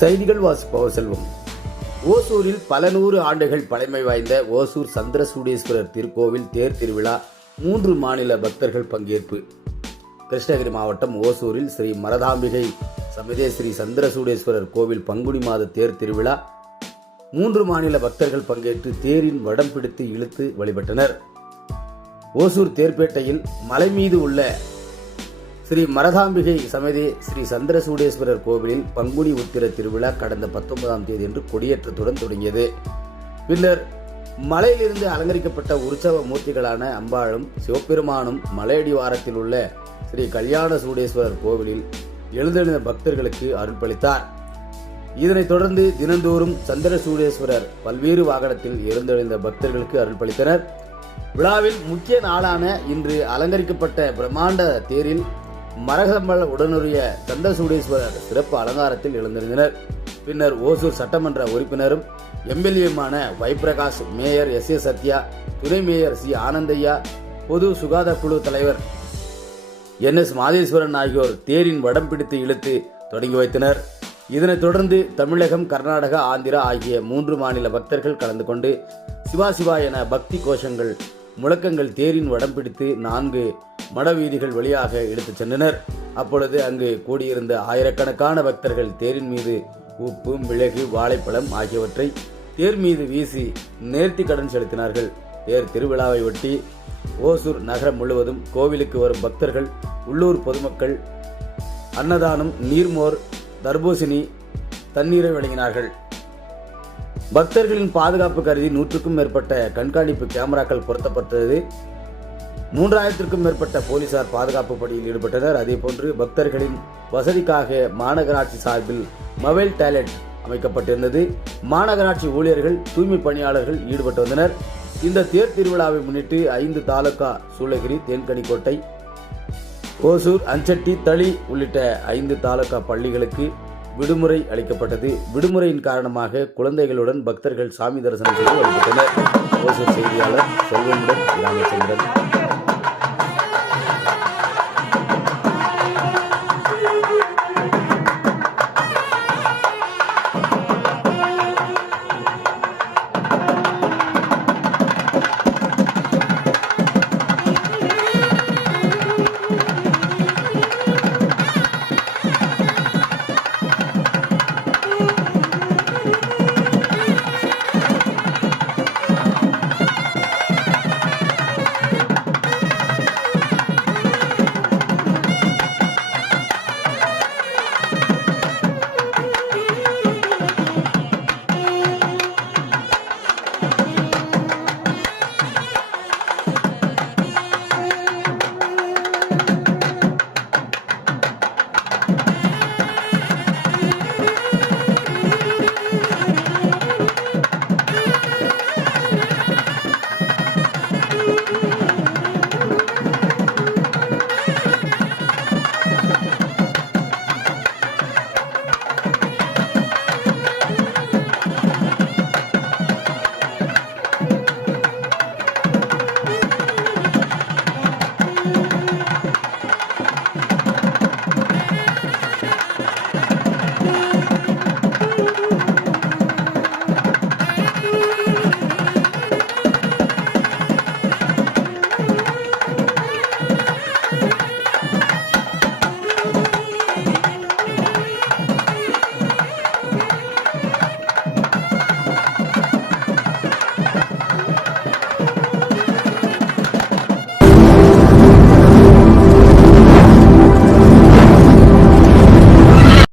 செய்திகள் வாசிப்பவர் செல்வம். ஓசூரில் பல நூறு ஆண்டுகள் பழமை வாய்ந்த ஓசூர் சந்திரசூடேஸ்வரர் திருக்கோவில் தேர் திருவிழா 3 மாநில பக்தர்கள் பங்கேற்பு. கிருஷ்ணகிரி மாவட்டம் ஓசூரில் ஸ்ரீ மரதாம்பிகை சமேத ஸ்ரீ சந்திரசூடேஸ்வரர் கோவில் பங்குனி மாத தேர் திருவிழா 3 மாநில பக்தர்கள் பங்கேற்று தேரின் வடம் பிடித்து இழுத்து வழிபட்டனர். ஓசூர் தேர்பேட்டையில் மலை மீது உள்ள ஸ்ரீ மரதாம்பிகை சமேத ஸ்ரீ சந்திரசூடேஸ்வரர் கோவிலில் பங்குனி உத்திர திருவிழா கடந்த 19ஆம் தேதி என்று கொடியேற்றத்துடன் தொடங்கியது. பின்னர் மலையிலிருந்து அலங்கரிக்கப்பட்ட உற்சவ மூர்த்திகளான அம்பாளும் சிவபெருமானும் மலையடிவாரத்தில் உள்ள ஸ்ரீ கல்யாண சூடேஸ்வரர் கோவிலில் எழுந்தெழுந்த பக்தர்களுக்கு அருள்பளித்தார். இதனைத் தொடர்ந்து தினந்தோறும் சந்திரசூடேஸ்வரர் பல்வேறு வாகனத்தில் எழுந்தெழுந்த பக்தர்களுக்கு அருள்பளித்தனர். விழாவில் முக்கிய நாளான இன்று அலங்கரிக்கப்பட்ட பிரம்மாண்ட தேரில் மரகதம்பல உடனுடைய சந்திரசூடேஸ்வரர் சிறப்பு அலங்காரத்தில் எழுந்திருந்தனர். பின்னர் ஓசூர் சட்டமன்ற உறுப்பினரும் எம்எல்ஏமான வைபிரகாஷ், மேயர் எஸ். சத்யா, துணை மேயர் சி. ஆனந்தையா, பொது சுகாதார குழு தலைவர் NS மாதேஸ்வரன் ஆகியோர் தேரின் வடம் பிடித்து இழுத்து தொடங்கி வைத்தனர். இதனைத் தொடர்ந்து தமிழகம், கர்நாடகா, ஆந்திரா ஆகிய 3 மாநில பக்தர்கள் கலந்து கொண்டு சிவா சிவா என பக்தி கோஷங்கள் முழக்கங்கள் தேரின் வடம் பிடித்து 4 மடவீதிகள் வழியாக எடுத்துச் சென்றனர். அப்பொழுது அங்கு கூடியிருந்த ஆயிரக்கணக்கான பக்தர்கள் தேரின் மீது உப்பு, மிளகு, வாழைப்பழம் ஆகியவற்றை தேர் மீது வீசி நேர்த்தி கடன் செலுத்தினார்கள். தேர் திருவிழாவை ஒட்டி ஓசூர் நகரம் முழுவதும் கோவிலுக்கு வரும் பக்தர்கள், உள்ளூர் பொதுமக்கள் அன்னதானம், நீர்மோர், தர்பூசணி, தண்ணீரை வழங்கினார்கள். பக்தர்களின் பாதுகாப்பு கருதி 100க்கும் மேற்பட்ட கண்காணிப்பு கேமராக்கள் பொருத்தப்பட்டது. 3000க்கும் மேற்பட்ட போலீசார் பாதுகாப்பு பணியில் ஈடுபட்டனர். அதேபோன்று பக்தர்களின் வசதிக்காக மாநகராட்சி சார்பில் மொபைல் டாய்லெட் அமைக்கப்பட்டிருந்தது. மாநகராட்சி ஊழியர்கள், தூய்மை பணியாளர்கள் ஈடுபட்டு வந்தனர். இந்த தேர் திருவிழாவை முன்னிட்டு 5 தாலுகா சூளகிரி, தேன்கனிக்கோட்டை, ஓசூர், அஞ்சட்டி, தளி உள்ளிட்ட 5 தாலுகா பள்ளிகளுக்கு விடுமுறை அளிக்கப்பட்டது. விடுமுறையின் காரணமாக குழந்தைகளுடன் பக்தர்கள் சாமி தரிசனம் செய்து வழிபட்டனர். ஓசூர் செய்தியாளர் செல்வமுடன்